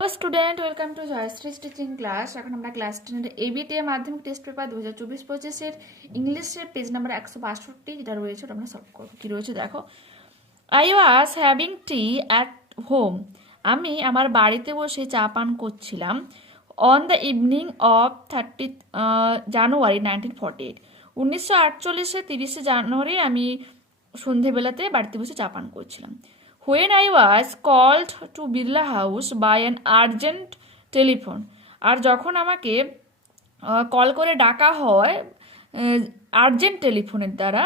Hello student, welcome to Jayashri's teaching class. এখন আমরা class 10 এর ABTA মাধ্যমিক টেস্ট পেপার 2024-25 এর ইংলিশের পেজ নাম্বার 162 যেটা রয়েছে ওটা আমরা সলভ করব। কি রয়েছে দেখো। I was having tea at home. আমি আমার বাড়িতে বসে চা পান করছিলাম on the evening of 30th January 1948. 1948 30 জানুয়ারি আমি সন্ধেবেলাতে বাড়িতে বসে চা পান করছিলাম। When I was called to Birla House by an urgent telephone, আর যখন আমাকে কল করে ডাকা হয় আর্জেন্ট টেলিফোনের দ্বারা,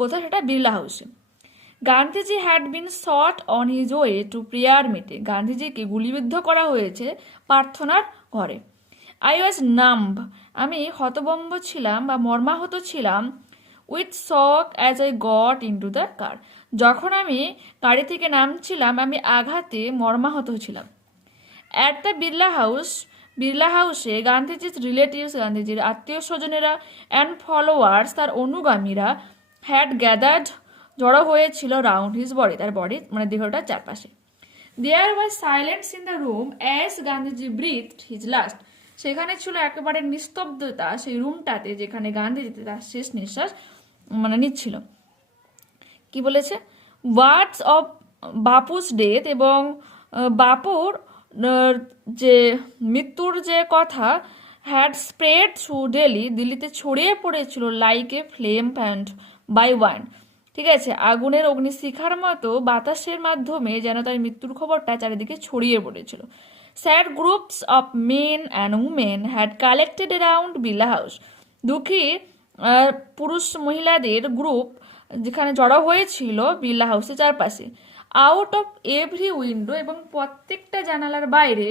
কোথায় সেটা বিড়লা হাউসে। Gandhiji had been shot on his way to prayer meeting, গান্ধীজিকে গুলিবিদ্ধ করা হয়েছে প্রার্থনার ঘরে। আই ওয়াজ নাম্ব, আমি হতভম্ব ছিলাম বা মর্মাহত ছিলাম। With shock as I got into the car, যখন আমি গাড়ি থেকে নামছিলাম আমি আঘাতে মর্মাহত ছিলাম। অ্যাট দ্য বিড়লা হাউসে গান্ধীজির রিলেটিভস, গান্ধীজির আত্মীয় স্বজনেরা অ্যান্ড ফলোয়ার্স, তার অনুগামীরা হ্যাড গ্যাদার্ড, জড়ো হয়েছিল রাউন্ড হিজ বডি, তার বডি মানে দেহটার চারপাশে। There was silence in the room as Gandhiji breathed his last, সেখানে ছিল একেবারে নিস্তব্ধতা সেই রুমটাতে যেখানে গান্ধীজি তার শেষ নিঃশ্বাস মানে নিচ্ছিল। কি বলেছে? ওয়ার্ডস অফ বাপুস ডেথ, এবং বাপুর যে মৃত্যুর যে কথা, হ্যাড স্প্রেড থ্রু দিল্লিতে ছড়িয়ে পড়েছিল like a flame fanned by wind, ঠিক আছে, আগুনের অগ্নিশিখার মতো বাতাসের মাধ্যমে যেন তার মৃত্যুর খবরটা চারিদিকে ছড়িয়ে পড়েছিল। Sad groups of men and women had collected around Birla house, দুঃখী পুরুষ মহিলাদের গ্রুপ যেখানে জড়ো হয়েছিল বিড়লা হাউসের চারপাশে। আউট অফ এভরি উইন্ডো, এবং প্রত্যেকটা জানালার বাইরে,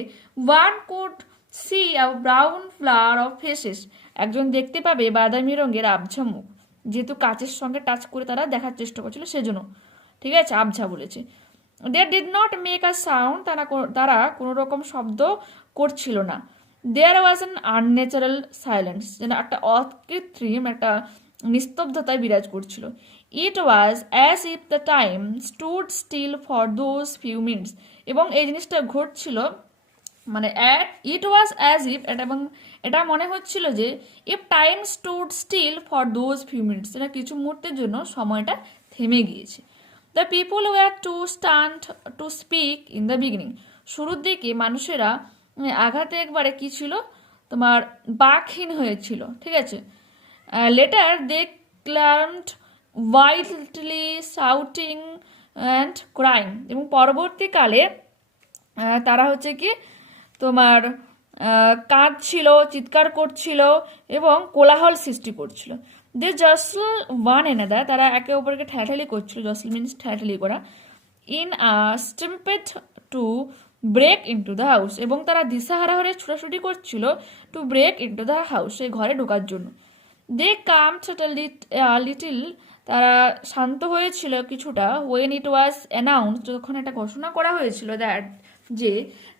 one could C a brown flower of faces, একজন দেখতে পাবে বাদামি রঙের আবছা মুখ, যেহেতু কাচের সঙ্গে টাচ করে তারা দেখার চেষ্টা করছিল সেজন্য, ঠিক আছে, আবছা বলেছে। They did not make a sound, তারা কোনো রকম শব্দ করছিল না। There was an unnatural silence, যেন একটা অকৃত্রিম একটা নিস্তব্ধতায় বিরাজ করছিল। It was as if the time stood still for those few minutes, এবং এই জিনিসটা ঘটছিল মানে ইট ওয়াজ অ্যাজ ইফ, এবং এটা মনে হচ্ছিল যে if time stood still for those few minutes, এটা কিছু মুহূর্তের জন্য সময়টা থেমে গিয়েছে। The people were too stunned to speak in the beginning, শুরুর দিকে মানুষেরা আঘাতে একবারে কি ছিল তোমার বাকহীন হয়েছিল, ঠিক আছে। Later they clamoured wildly shouting and crying, এবং পরবর্তীকালে তারা হচ্ছে কি তোমার কাঁদছিল, চিৎকার করছিল এবং কোলাহল সৃষ্টি করছিল। দে জসল ওয়ান এনাদার, তারা একে অপরকে ঠেলাঠেলি করছিল, জসল মিনস ঠেলাঠেলি করা। In a stampede to break into the house, এবং তারা দিশাহারা হয়ে ছুটাছুটি করছিল to break into the house, সেই ঘরে ঢোকার জন্য। দে কামড লিটিল, তারা শান্ত হয়েছিল কিছুটা। ওয়েন ইট ওয়াজ অ্যানাউন্স, যখন এটা ঘোষণা করা হয়েছিল দ্যাট যে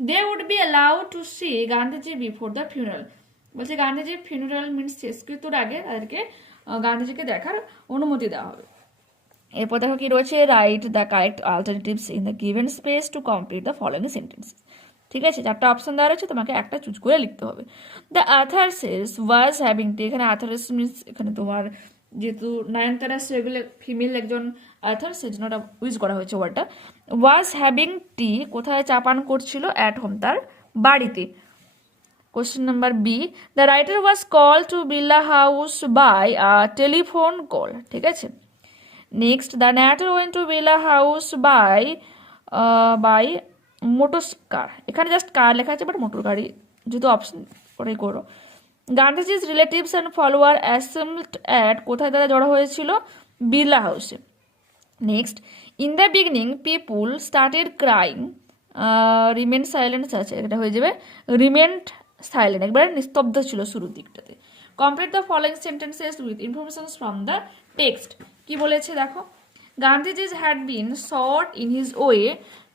they would be allowed to see Gandhiji before the funeral, বলছে গান্ধীজির ফিউনারাল মিনস শেষকৃত্যর আগে তাদেরকে গান্ধীজিকে দেখার অনুমতি দেওয়া হবে। এরপর দেখো কি রয়েছে, right the correct alternatives in the given space to complete the following sentences, ঠিক আছে, চারটা অপশন দেওয়া রয়েছে, তোমাকে একটা চুজ করে লিখতে হবে। দ্য আথারসেস ওয়াজ হ্যাভিং টি, এখানে আথারস মিনস এখানে তোমার যেহেতু নয়নতারা সেগুলো ফিমেল একজন আথার, সেজন্য ওটা ইউজ করা হয়েছে ওয়ার্ডটা। ওয়াজ হ্যাভিং টি, কোথায় চা পান করছিল, অ্যাট হোম, তার বাড়িতে। Question number B, the writer was call to Birla House by a telephone call, ঠিক আছে। Next, the narrator went to Birla House by motor car, এখানে জাস্ট কার লেখা আছে বাট মোটর গাড়ি যেহেতু অপশন করে করো। গান্ধীজির relatives and follower assembled at, কোথায় তারা জড়ো হয়েছিল, বিড়লা হাউসে। Next, in the beginning people started crying, remain silence আছে, এটা হয়ে যাবে রিমেন্ড সাইলেন্ট, একবারে নিস্তব্ধ ছিল শুরুর দিকটাতে। Complete the following sentences with information from the text, কি বলেছে দেখো। Gandhiji had been shot in his way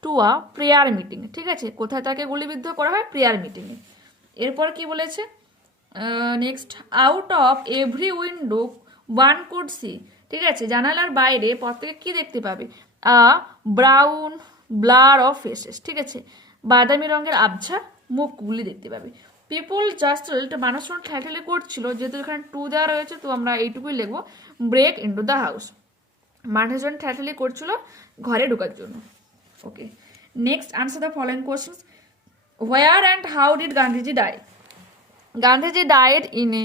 to a prayer meeting, ঠিক আছে, কোথায় তাকে গুলিবিদ্ধ করা হয়, প্রেয়ার মিটিংয়ে। এরপর কি বলেছে, next, out of every window one could see, ঠিক আছে, জানালার বাইরে প্রত্যেকে কি দেখতে পাবে, a brown blur of faces, ঠিক আছে, বাদামি রঙের আবছা মুখগুলি দেখতে পাবে। পিপুল জাস্টল্ট মানুষজন ঠেলাঠেলি করছিল, যেহেতু এখানে টু দেওয়া রয়েছে তো আমরা এইটুকুই লিখবো, ব্রেক ইন্টু দ্য হাউস। মানুষজন ঠেলাঠেলি করছিল ঘরে ঢোকার জন্য। Okay, next answer the following questions. Where and how did Gandhiji die? Gandhiji died in a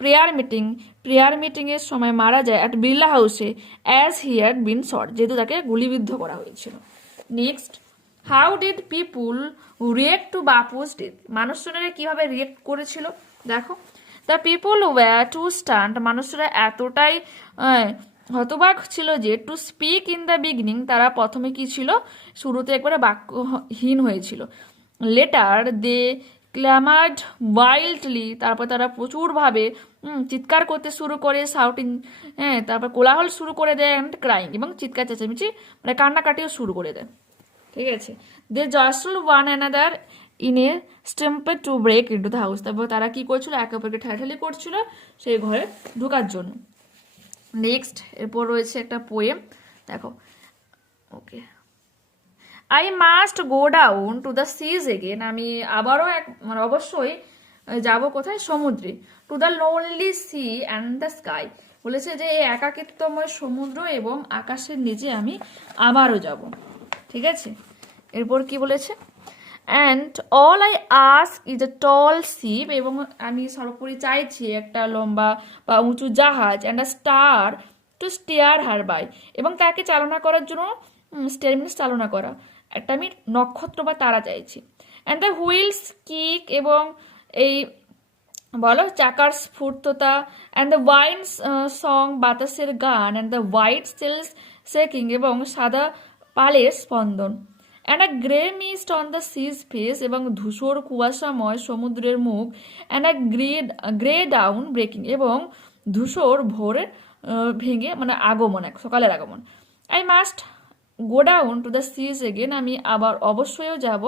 prayer meeting. Prayer মিটিংয়ের সময় মারা যায় অ্যাট বিড়লা হাউসে as he had been shot, যেহেতু তাকে গুলিবিদ্ধ করা হয়েছিল। Next, how did people react to Bapu's death? মানুষজনেরা কীভাবে রিয়েক্ট করেছিল দেখো। The people were too stunned, মানুষরা এতটাই হতবাক ছিল যে to speak in the beginning, তারা প্রথমে কি ছিল, শুরুতে একবারে বাক্যহীন হয়েছিল। লেটার দে ক্ল্যামার্ড ওয়াইল্ডলি, তারপর তারা প্রচুরভাবে চিৎকার করতে শুরু করে, শাউটিং, তারপর কোলাহল শুরু করে দেয়, অ্যান্ড ক্রাইং, এবং চিৎকার চেঁচামেচি মানে কান্নাকাটিও শুরু করে দেয়। ঠিক আছে, they jostled one another in a stampede to break into the house, তারপর তারা কি করছিল, একে অপরকে ঠেলাঠেলি করছিল সেই ঘরে ঢোকার জন্য। নেক্সট, এরপর রয়েছে একটা পোয়েম দেখো। Okay, I must go down to the seas again, আমি আবারও মানে অবশ্যই যাব কোথায়, সমুদ্রে। To the lonely sea and the sky, বলেছে যে এই একাকিত্বময় সমুদ্র এবং আকাশের নিচে আমি আবারও যাব। ঠিক আছে, এরপর কি বলেছে, and all I ask is a tall ship, এবং আমি সর্বোপরি চাইছি একটা লম্বা বা উঁচু জাহাজ, and a star to steer her by, এবং তাকে চালনা করার জন্য, স্টিয়ার মিনস চালনা করা, একটা আমি নক্ষত্র বা তারা চাইছি। অ্যান্ড দ্য হুইলস কিক, এবং এই বলো চাকার স্ফূর্ততা, অ্যান্ড দ্য ওয়াইন সং, বাতাসের গান, and the white sails shaking, এবং সাদা পালের স্পন্দন, and a grey mist on the sea's face, এবং ধূসর কুয়াশাময় সমুদ্রের মুখ, and a grey dawn breaking, এবং ধূসর ভোর ভেঙে মানে আগমন, এক সকালের আগমন। I must go down to the seas again, আমি আবার অবশ্যই যাব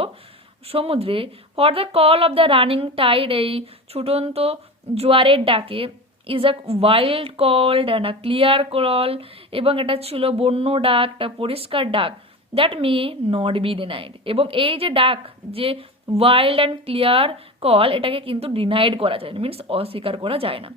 সমুদ্রে। For the call of the running tide, এই ছুটন্ত জোয়ারের ডাকে, is a wild call and a clear call, এবং এটা ছিল বন্য ডাক, একটা পরিষ্কার ডাক, that may not be denied, এবং এই যে ডাক, যে ওয়াইল্ড অ্যান্ড ক্লিয়ার কল, এটাকে কিন্তু ডিনাইড করা যায় না, মিনস অস্বীকার করা যায় না।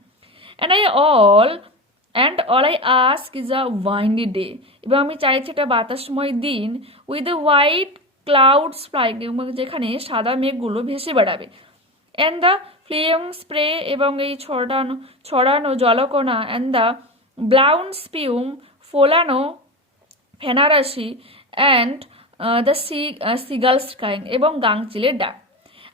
And all I ask is a windy day, এবং আমি চাইছি একটা বাতাসময় দিন, with the white clouds flying, এবং যেখানে সাদা মেঘগুলো ভেসে বেড়াবে, অ্যান্ড দ্য ফ্লেম স্প্রে, এবং এই ছড়ানো জলকণা, অ্যান্ড দ্য ব্লাউন স্পিউম, ফোলানো ফেনারাশি, অ্যান্ড দ্য সিগালস ক্রাইং, এবং গাংচিলের ডাক।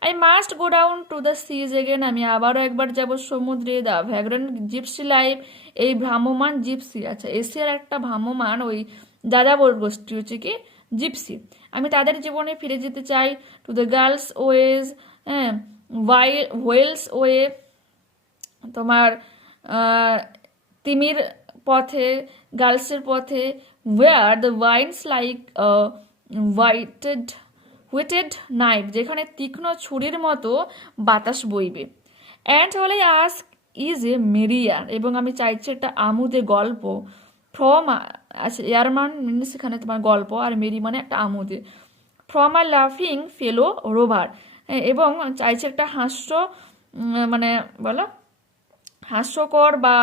I must go down to the seas again, আমি আবারও একবার যাব সমুদ্রে। দ্য ভ্যাগ্রেন্ট জিপসি লাইফ, এই ভ্রাম্যমান জিপসি, আচ্ছা এশিয়ার একটা ভ্রাম্যমান ওই যাযাবর গোষ্ঠী হচ্ছে কি জিপসি, আমি তাদের জীবনে ফিরে যেতে চাই। টু দ্য গার্লস ওয়েজ, হ্যাঁ ওয়েলস ওয়ে, তোমার তিমির পথে, গার্লসের পথে, where the wind's like whetted knife, যেখানে তীক্ষ্ণ ছুরির মতো বাতাস বইবে। And all I ask is a merry yarn, এবং আমি চাইছি একটা আমোদে গল্প। ফ্রম, আচ্ছা ইয়ারমান মিনস এখানে তোমার গল্প, আর মেরি মানে একটা আমোদে। ফ্রম আ লাফিং ফেলো রোভার, এবং চাইছি একটা মানে বলো হাস্যকর বা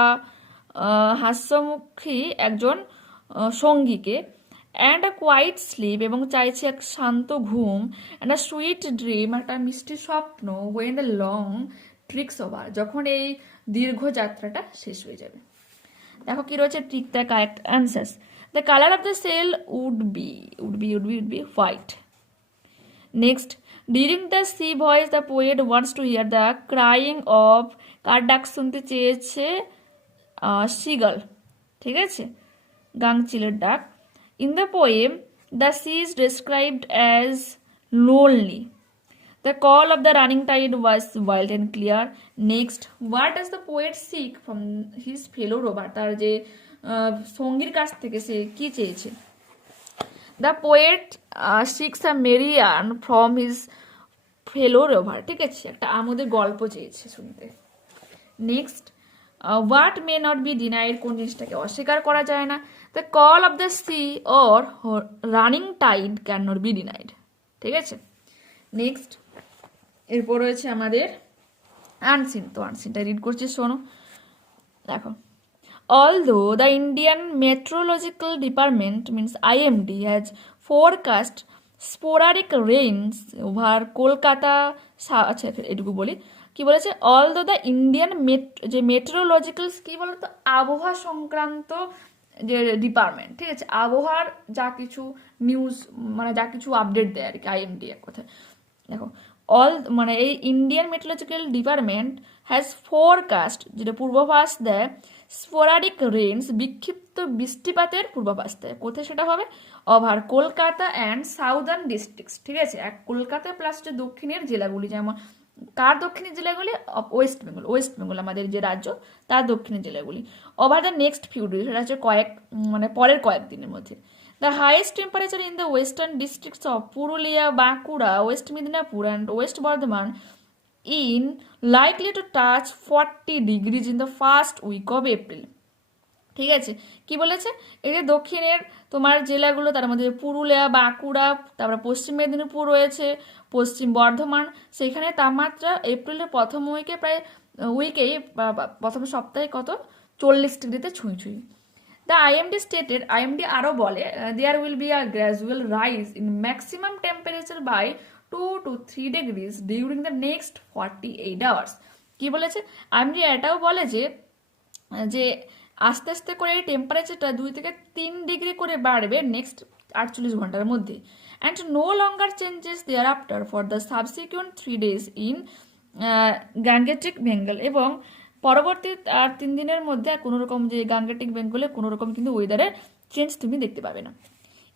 হাস্যমুখী একজন সঙ্গীকে। অ্যান্ড আ কোয়াইট স্লিপ, এবং চাইছি এক শান্ত ঘুম। অ্যান্ড আ সুইট ড্রিম, একটা মিষ্টি স্বপ্ন। When the long trick's over, যখন এই দীর্ঘ যাত্রাটা শেষ হয়ে যাবে। দেখো কি রয়েছে, tick the correct answers. The colour of the sail would be white. Next, during the sea voyage the poet wants to hear the crying of, কার ডাক শুনতে চেয়েছে, সিগাল, ঠিক আছে, গাংচিলের ডাক। In the poem the sea is described as lonely, the call of the running tide was wild and clear. Next, what does the poet seek from his fellow rover, তার যে সঙ্গীর কাছ থেকে সে কি চেয়েছে। The poet seeks a merry yarn from his fellow rover, ঠিক আছে, একটা আমাদের গল্প চেয়েছে শুনতে। Next, what may not be denied, কোন জিনিসটাকে অস্বীকার করা যায় না। The call of the sea or running tide can not be denied, ঠিক আছে। নেক্সট এরপর রয়েছে আমাদের আনসিন। তো আনসিনটা রিড করছি, শোনো। দেখো, although the Indian Meteorological Department means IMD has forecast sporadic rains over Kolkata, আচ্ছা এটুকু বলি কি বলেছে, although the Indian যে মেট্রোলজিক্যাল কি বলতো, আবহাওয়া সংক্রান্ত যে ডিপার্টমেন্ট, ঠিক আছে, আবহাওয়ার যা কিছু নিউজ মানে যা কিছু আপডেট দেয় আর কি আইএমডি এক কথায়। দেখো মানে এই Indian meteorological department has forecast, যেটা পূর্বাভাস দেয়, স্পোরাডিক রেইনস, বিক্ষিপ্ত বৃষ্টিপাতের পূর্বাভাস দেয়। কোথায় সেটা হবে? Over Kolkata and southern districts, ঠিক আছে, এক কলকাতা প্লাস যে দক্ষিণের জেলাগুলি, যেমন কার দক্ষিণের জেলাগুলি? ওয়েস্ট বেঙ্গল, ওয়েস্ট বেঙ্গল আমাদের যে রাজ্য তার দক্ষিণের জেলাগুলি। Over the next few days, সেটা হচ্ছে মানে পরের কয়েকদিনের মধ্যে। The highest temperature in the western districts of Purulia, Bankura, West Midnapur and West Bardhaman in likely to touch 40 degrees in the first week of April. ঠিক আছে, কি বলেছে? এই যে দক্ষিণের তোমার জেলাগুলো, তার মধ্যে পুরুলিয়া, বাঁকুড়া, তারপরে পশ্চিম মেদিনীপুর রয়েছে, পশ্চিম বর্ধমান, সেখানে তাপমাত্রা এপ্রিলের প্রথম উইকেই প্রথম সপ্তাহে কত 40 ডিগ্রিতে ছুঁই ছুঁই। The IMD stated, IMD আরও বলে, there will be a gradual rise in maximum temperature by 2 to 3 degrees during the next 48 hours. কি বলেছে? IMD এটাও বলে যে আস্তে আস্তে করে এই টেম্পারেচারটা 2 থেকে 3 ডিগ্রি করে বাড়বে নেক্সট 48 ঘন্টার মধ্যে, and no longer changes thereafter for the subsequent 3 days in Gangetic Bengal. এবং পরবর্তী আর 3 দিনের মধ্যে আর কোনো রকম যে গ্যাঙ্গেটিক বেঙ্গলে কোনো রকম কিন্তু ওয়েদারের চেঞ্জ তুমি দেখতে পাবে না।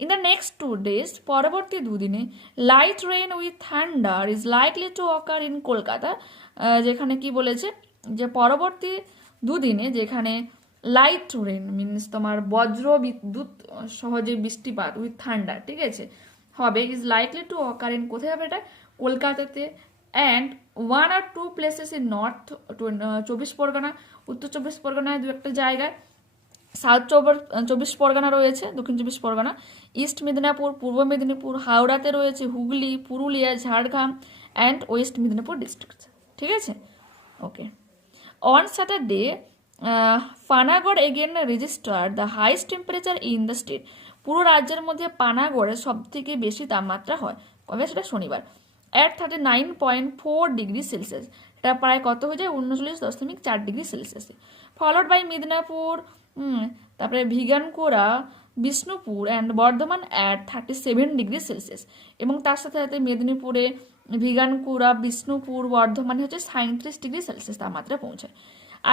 ইন দ্য নেক্সট 2 days, পরবর্তী 2 দিনে, light rain with thunder is likely two ochre in Kolkata. যেখানে কি বলেছে যে পরবর্তী 2 দিনে যেখানে লাইট রেইন মিনস তোমার বজ্র বিদ্যুৎ সহজে বৃষ্টিপাত উইথ থান্ডার, ঠিক আছে, হবে, is likely two occur in, কোথায় হবে এটা? কলকাতাতে, and 1 or 2 places in north 24 Pargana, উত্তর 24 পরগনায় 2-1 জায়গায়, সাউথ 24 পরগনা রয়েছে, দক্ষিণ 24 পরগনা, ইস্ট মেদিনীপুর, পূর্ব মেদিনীপুর, হাওড়াতে রয়েছে, Hooghly, Purulia, Jhargram and west Medinipur district, ঠিক আছে, okay. On Saturday Panagarh again register the highest temperature in the state. পুরো রাজ্যের মধ্যে পানাগড়ে সব থেকে বেশি তাপমাত্রা হয়, কবে? সেটা শনিবার, অ্যাট 39.4 ডিগ্রি সেলসিয়াস। এটা প্রায় কত হয়ে যায়? 39.4 ডিগ্রি সেলসিয়াসে। ফলোড বাই মিদনাপুর, তারপরে ভিগানকোড়া, Bishnupur and Bardhaman at 37 degree Celsius. এবং তার সাথে সাথে মেদিনীপুরে, ভিগানকুড়া, বিষ্ণুপুর, বর্ধমানে হচ্ছে 37 ডিগ্রি সেলসিয়াস তাপমাত্রা পৌঁছায়।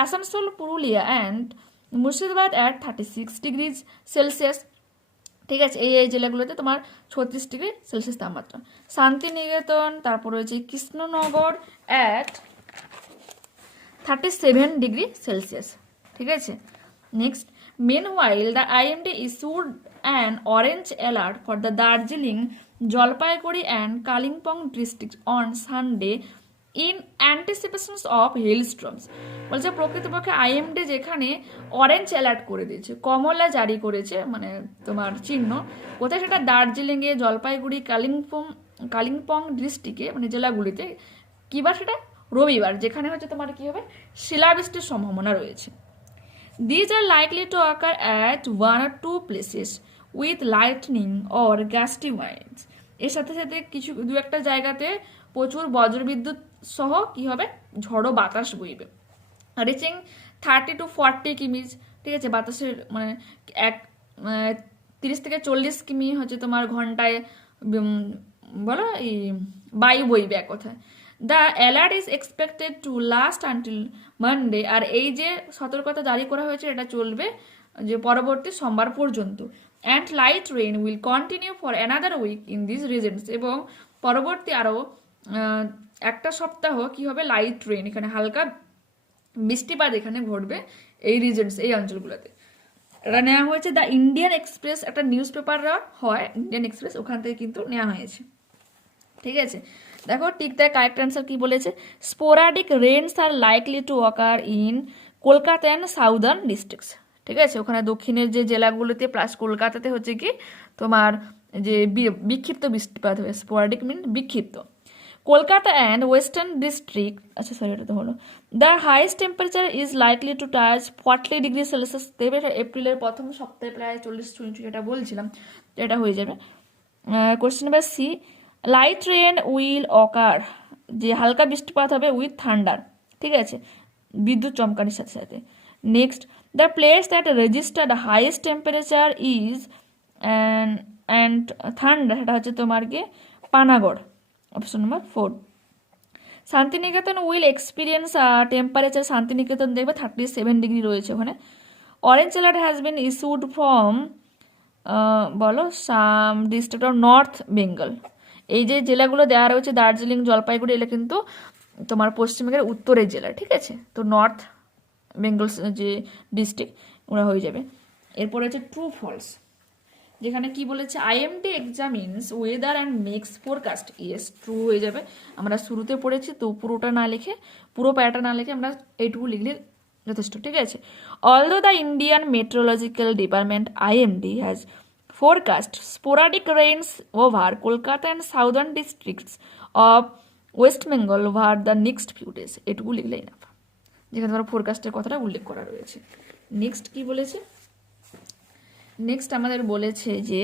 Asansol, Purulia and Murshidabad at 36 degree Celsius, ঠিক আছে, এই জেলাগুলোতে তোমার 36 ডিগ্রি সেলসিয়াস তাপমাত্রা। শান্তিনিকেতন, তারপর রয়েছে কৃষ্ণনগর অ্যাট 37 ডিগ্রি সেলসিয়াস, ঠিক আছে। Next, meanwhile the IMD issued an orange alert for the Darjeeling, Jalpaiguri and Kalimpong districts on Sunday in anticipation of hailstorms. বলছে প্রকৃতপক্ষে আইএমডি যেখানে অরেঞ্জ অ্যালার্ট করে দিয়েছে, কমলা জারি করেছে, মানে তোমার চিহ্ন, কোথায় সেটা? দার্জিলিংয়ে, জলপাইগুড়ি, কালিম্পং ডিস্ট্রিক্টে, মানে জেলাগুলিতে, কিবার সেটা? রবিবার, যেখানে হচ্ছে তোমার কি হবে? শিলাবৃষ্টির সম্ভাবনা রয়েছে। These are likely to occur at 1 or 2 places with lightning or gusty winds. এর সাথে সাথে কিছু 2-1 জায়গাতে প্রচুর বজ্রবিদ্যুৎ সহ কি হবে? ঝড়ো বাতাস বইবে, রিচিং 30 to 40 কিমিজ, ঠিক আছে, বাতাসের মানে 30 থেকে 40 কিমি হচ্ছে তোমার ঘন্টায় বলো এই বায়ু বইবে এক কথায়। The alert is expected to last until Monday. আর এই যে সতর্কতা জারি করা হয়েছে এটা চলবে যে পরবর্তী সোমবার পর্যন্ত। And light rain will continue for another week in this regions. এবং পরবর্তী আরও একটা সপ্তাহ কি হবে? লাইট রেইন, এখানে হালকা বৃষ্টিপাত এখানে ঘটবে এই রিজনস, এই অঞ্চলগুলোতে। এটা নেওয়া হয়েছে দ্য ইন্ডিয়ান এক্সপ্রেস, একটা নিউজ পেপার হয় ইন্ডিয়ান এক্সপ্রেস, ওখান থেকে কিন্তু নেওয়া হয়েছে, ঠিক আছে। দেখো ঠিক তাই কারেক্ট অ্যান্সার কি বলেছে? Sporadic rains are likely to ochre in Kolkata and southern districts, ঠিক আছে, ওখানে দক্ষিণের যে জেলাগুলোতে প্লাস কলকাতাতে হচ্ছে কি তোমার যে বিক্ষিপ্ত বৃষ্টিপাত হবে, স্পোরাডিক মিন বিক্ষিপ্ত। কলকাতা অ্যান্ড ওয়েস্টার্ন ডিস্ট্রিক্ট, আচ্ছা সরি এটা তো হলো, the highest temperature is likely to touch 40 degree Celsius. দেবে এপ্রিলের প্রথম সপ্তাহে প্রায় 40 ছুঁই যেটা বলছিলাম এটা হয়ে যাবে। Question number C, light rain will occur, যে হালকা বৃষ্টিপাত হবে উইথ থান্ডার, ঠিক আছে, বিদ্যুৎ চমকানির সাথে সাথে। Next, the place that registered highest temperature is and thunder, সেটা হচ্ছে তোমার গিয়ে Panagarh, option number 4। Santiniketan will experience temperature, Santiniketan দেখবে 37 ডিগ্রি রয়েছে ওখানে। Orange alert has been issued from বলো some district of North Bengal. এই যে জেলাগুলো দেওয়া রয়েছে দার্জিলিং, জলপাইগুড়ি, এগুলো কিন্তু তোমার পশ্চিমবঙ্গের উত্তরের জেলা, ঠিক আছে, তো নর্থ বেঙ্গল যে ডিস্ট্রিক্ট ওরা হয়ে যাবে। এরপর হচ্ছে ট্রু ফলস, যেখানে কি বলেছে, IMD examines weather and makes forecast, yes true হয়ে যাবে। আমরা শুরুতে পড়েছি তো পুরোটা না লিখে, পুরো প্যারাটা না লিখে আমরা এইটুকু লিখলে যথেষ্ট, ঠিক আছে। Although the Indian meteorological department IMD has forecast sporadic rains over Kolkata and southern districts of West Bengal over the next few days, এটুকু লিখলে এনাফ, যেখানে তোমার ফোরকাস্টের কথাটা উল্লেখ করা রয়েছে। নেক্সট কি বলেছে, নেক্সট আমাদের বলেছে যে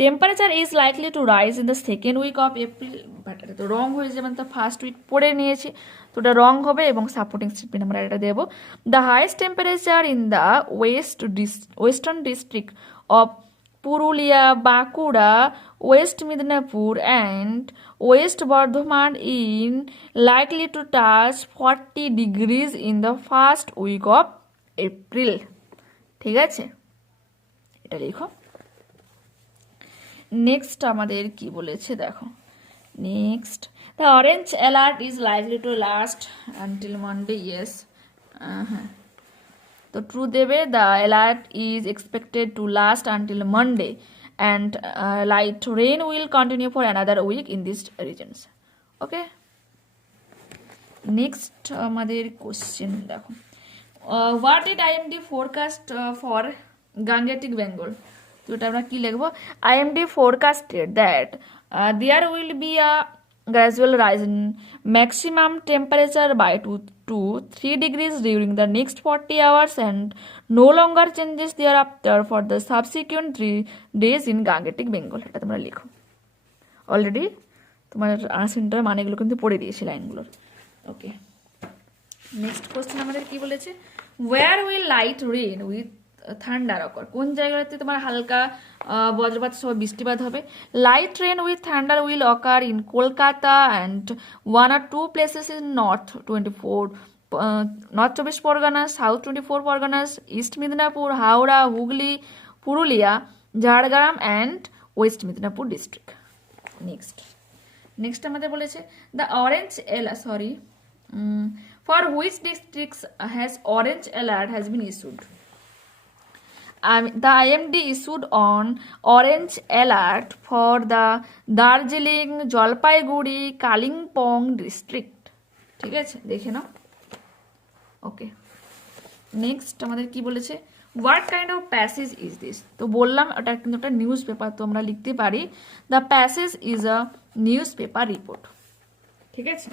temperature is likely to rise in the second week of April, but এটা তো রং হয়ে যাবে, তো ফার্স্ট উইক পড়ে নিয়েছি, তো ওটা রং হবে এবং সাপোর্টিং স্টেটমেন্ট আমরা এটা দেবো। The highest temperature in the western district of Purulia, Bankura, West Midnapore and West Bardhaman in likely to touch 40 degrees in the first week of April, ঠিক আছে, এটা লিখো। নেক্সট আমাদের কি বলেছে দেখো, next, the orange alert is likely to last until Monday, yes, হ্যাঁ, তো ট্রু দেবে, the alert is expected to last until Monday and light rain will continue for another week in this regions, okay. Next আমাদের question দেখো, what did IMD forecast for Gangetic Bengal, তো এটা আমরা কি লিখবো, IMD forecasted that there will be a gradual rise in maximum temperature by 2 to 3 degrees during the next 40 hours and no longer changes thereafter for the subsequent 3 days in Gangetic Bengal, এটা তোমরা লিখো। Already তোমার আনসেন্টার মানেগুলো কিন্তু পড়ে দিয়েছি লাইনগুলোর, ওকে। Next question আমাদের কি বলেছে, where will light rain with thunder occur, কোন জায়গাতে তোমার হালকা বজ্রপাত সহ বৃষ্টিপাত হবে। Light rain with thunder will occur in Kolkata and 1 or 2 places in north 24 Parganas, south 24 Parganas, east Midnapore, Howrah, Hooghly, Purulia, Jhargram and west Midnapore district. Next আমাদের বলেছে, the orange for which districts has orange alert has been issued. The IMD issued on orange alert for the Darjeeling, Jalpaiguri, Kalimpong district, ঠিক আছে, দেখে নাও, ওকে। Next আমাদের কি বলেছে, what kind of passage is this, তো বললাম ওটা কিন্তু একটা নিউজ পেপার, তো আমরা লিখতে পারি the passage is a newspaper report, ঠিক আছে।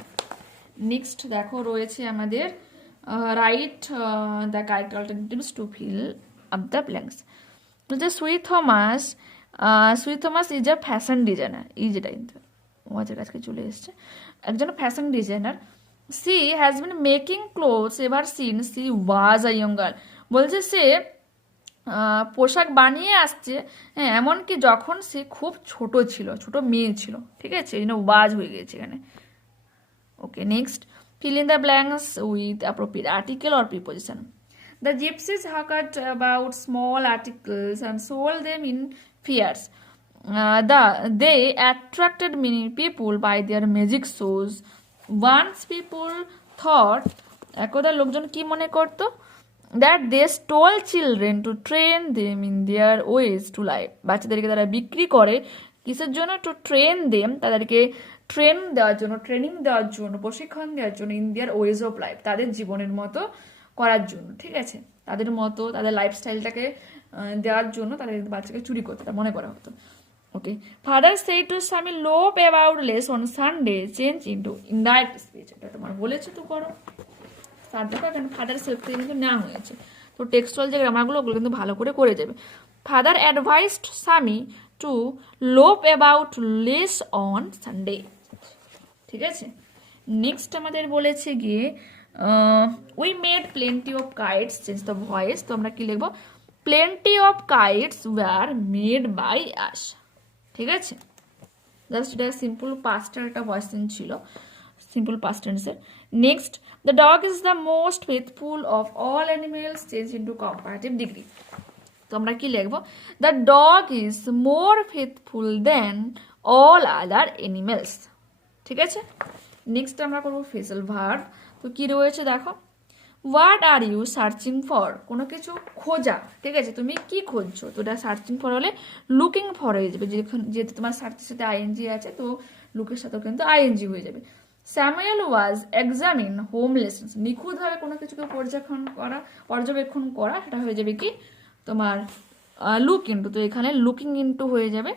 নেক্সট দেখো রয়েছে আমাদের write the correct alternatives to fill up the blanks. The Sweet Thomas is a fashion designer, is এটা কিন্তু ওয়াচের কাছে চলে এসেছে, একজন fashion designer. She has been making clothes ever seen C was a young girl, বলছে সে পোশাক বানিয়ে আসছে, হ্যাঁ, এমনকি যখন সে খুব ছোট ছিল, ছোট মেয়ে ছিল, ঠিক আছে, এই জন্য ওয়াজ হয়ে গেছে এখানে, okay. Next, fill in the blanks with appropriate article or preposition. The gypsies hawked about small articles and sold them in fairs. They attracted many people by their magic shows. Once people thought, একদা লোকজন কি মনে করতো, that they stole children to train them in their ways to life. বাচ্চাদেরকে তারা বিক্রি করে কিসের জন্য, to train them, তাদেরকে ট্রেনিং দেওয়ার জন্য, প্রশিক্ষণ দেওয়ার জন্য, in their ways of life, তাদের জীবনের মতো করার জন্য, ঠিক আছে, তাদের মতো তাদের লাইফস্টাইলটাকে দেওয়ার জন্য তাদের বাচ্চাকে চুরি করতে মনে করা হতো। ওকে, ফাদার সেই টু স্বামী লোভ about less on Sunday change into indirect speech. এটা তোমার বলেছে তো করো। তার দেখো এখানে ফাদার সেলফ থেকে কিন্তু নেওয়া হয়েছে, তো টেক্সচুয়াল যে গ্রামারগুলো ওগুলো কিন্তু ভালো করে করে যাবে। Father advised Swami to loaf about less on Sunday. ঠিক আছে, নেক্সট আমাদের বলেছে গিয়ে we made plenty of kites, change the voice. তো আমরা কি লিখবো, plenty of kites were made by us. ঠিক আছে, জাস্ট এটা সিম্পল পাস্টের একটা ভয়েস চেঞ্জ ছিল, সিম্পল পাস্ট টেন্সের। Next, the dog is the most faithful of all animals, change into comparative degree. তো আমরা কি লিখবো, the dog is more faithful than all other animals. ঠিক আছে, নেক্সট আমরা করবো ফেসাল ভার্ব। তো কি রয়েছে দেখো, what are you searching for, কোনো কিছু খোঁজা। ঠিক আছে, তুমি কি খুঁজছো, তো এটা সার্চিং ফর হলে লুকিং ফর হয়ে যাবে, যেহেতু তোমার সার্চের সাথে আইএনজি আছে, তো লুকের সাথেও কিন্তু আইএনজি হয়ে যাবে। স্যামুয়েল ওয়াজ এক্সামিন হোমলেসনেস, নিখুঁতভাবে কোনো কিছুকে পর্যবেক্ষণ করা, সেটা হয়ে যাবে কি তোমার লুক ইন্টু, তো এখানে লুকিং ইন্টু হয়ে যাবে।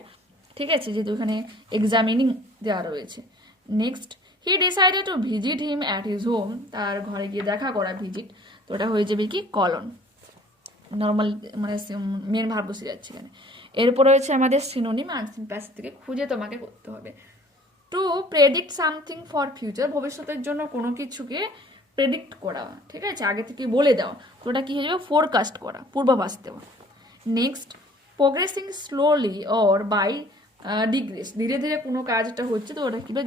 ঠিক আছে, যেহেতু এখানে এক্সামিনিং দেওয়া রয়েছে। Next, he decided to visit him at his home, তার ঘরে গিয়ে দেখা করা, ভিজিট, তো এটা হয়ে যাবে কি কলন, নর্মাল মানে মেন ভার্ব বসে যাচ্ছে এখানে। এরপর রয়েছে আমাদের সিনোনিম, আনসিন প্যাসেজ থেকে খুঁজে তোমাকে করতে হবে। To predict something for future, ভবিষ্যতের জন্য কোনো কিছুকে প্রেডিক্ট করা, ঠিক আছে, আগে থেকে বলে দেওয়া, তো ওটা কি হয়ে যাবে, ফোরকাস্ট করা, পূর্বাভাস দেওয়া। Next, progressing slowly or by degrees, ধীরে ধীরে কোনো কাজটা হচ্ছে, তো ওটা কি হবে,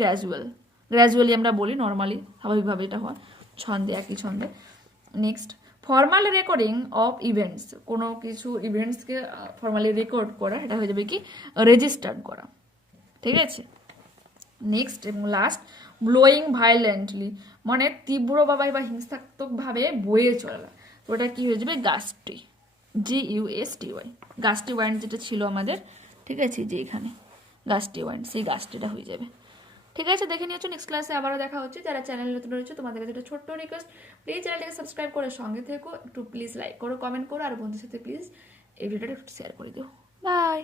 গ্র্যাজুয়ালি আমরা বলি, নর্মালি স্বাভাবিকভাবে এটা হয়, ছন্দে, একই ছন্দে। Next, formal recording of events, কোনো কিছু ইভেন্টসকে ফর্মালি রেকর্ড করা, এটা হয়ে যাবে কি রেজিস্টার্ড করা। ঠিক আছে, নেক্সট এবং লাস্ট, ব্লোয়িং ভায়োলেন্টলি, মানে তীব্রভাবে বা হিংসাত্মকভাবে বয়ে চলা, তো ওটা কি হয়ে যাবে, গাস্টি, GUSTY, গাস্টি ওয়াইন্ড যেটা ছিল আমাদের, ঠিক আছে, যে এখানে গাস্টি ওয়াইন্ড, সেই গাস্টিটা হয়ে যাবে। ঠিক আছে, দেখে নিয়েছো, নেক্সট ক্লাসে আবারও দেখা হচ্ছে। যারা চ্যানেলে নতুন রয়েছে তোমাদের কাছে একটা ছোট্ট রিকোয়েস্ট, প্লিজ চ্যানেলটাকে সাবস্ক্রাইব করে সঙ্গে থেকো, একটু প্লিজ লাইক করো, কমেন্ট করো, আর বন্ধুদের সাথে প্লিজ এই ভিডিওটা একটু শেয়ার করে দিও। বাই।